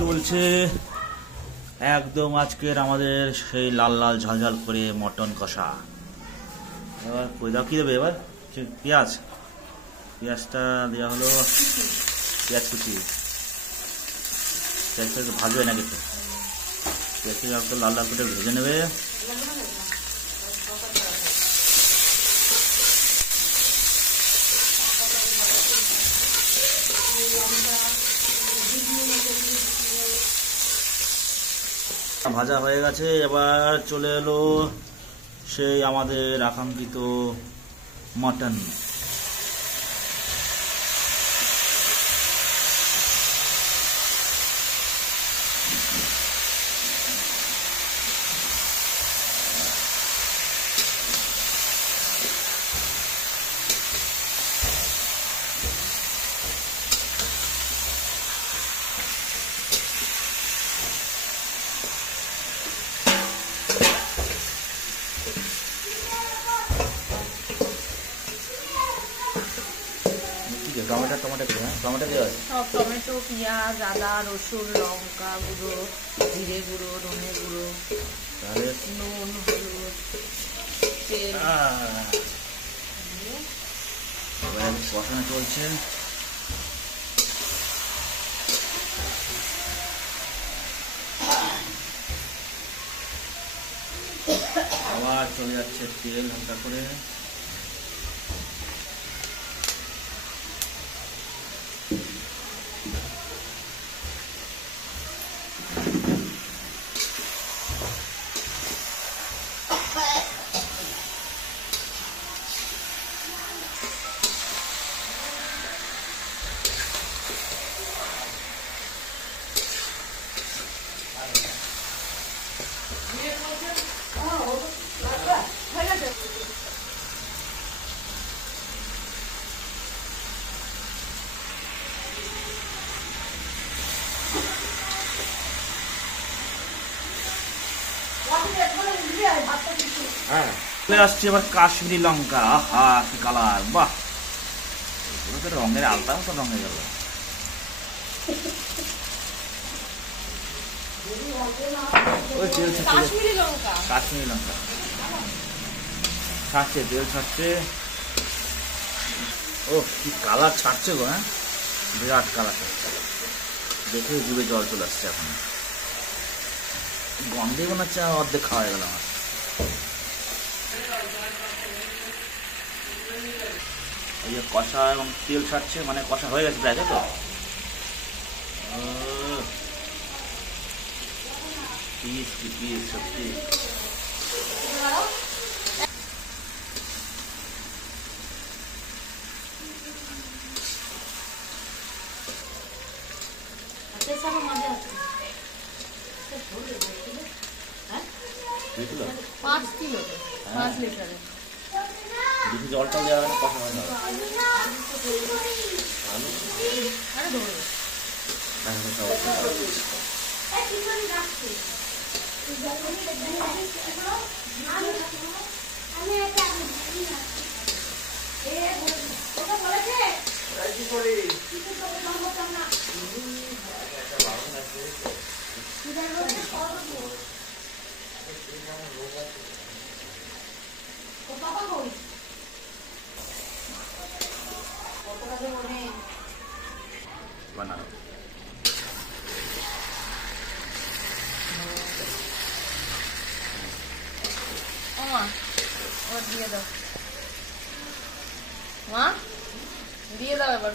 চলছে একদম আজকের আমাদের সেই লাল লাল ঝালঝাল করে মটন কষা। এবার কই দাও, কি দেবে এবার? পেঁয়াজ, পেঁয়াজটা দেওয়া হলো, পেঁয়াজ কুচি। পেঁয়াজটা একটু ভাজবে না কিন্তু, পেঁয়াজটা একটু লাল লাল করে ভেজে নেবে। ভাজা হয়ে গেছে, এবার চলে এলো সেই আমাদের আকাঙ্ক্ষিত মটন। টমেটো টমেটো দেওয়া আছে, সব টমেটো, পেঁয়াজ, আদা, রসুন, লঙ্কা গুঁড়ো, জিরে গুঁড়ো, ধনে গুঁড়ো, নুন, হলুদ, তেল। কষানো চলছে। আবার চলে যাচ্ছে তেল হালকা করে। হ্যাঁ, চলে আসছে এবার কাশ্মীরি লঙ্কা। আহা কি কালার, বাহ! এগুলো তো রঙের আলতা মতো রঙে গেল। কাশ্মীরি লঙ্কা, কাশ্মীরি লঙ্কা ছাড়ছে, তেল ছাড়ছে। ও কি কালার ছাড়ছে গো! হ্যাঁ, বিরাট কালার ছাড়ছে, দেখে জিভে জল চলে আসছে। এখন গন্ধে মনে হচ্ছে অর্ধেক খাওয়া হয়ে গেল আমার। এই যে কষা এবং তেল ছাড়ছে, মানে কষা হয়ে গেছে প্রায়, তো পিস কি পিস, সত্যি। পাঁচ কিলো, 5 লিটারে বেশি জলটা দেওয়া হয় না, কষা হয় না। বানানো দিয়ে দাও মা, দিয়ে দাও এবার।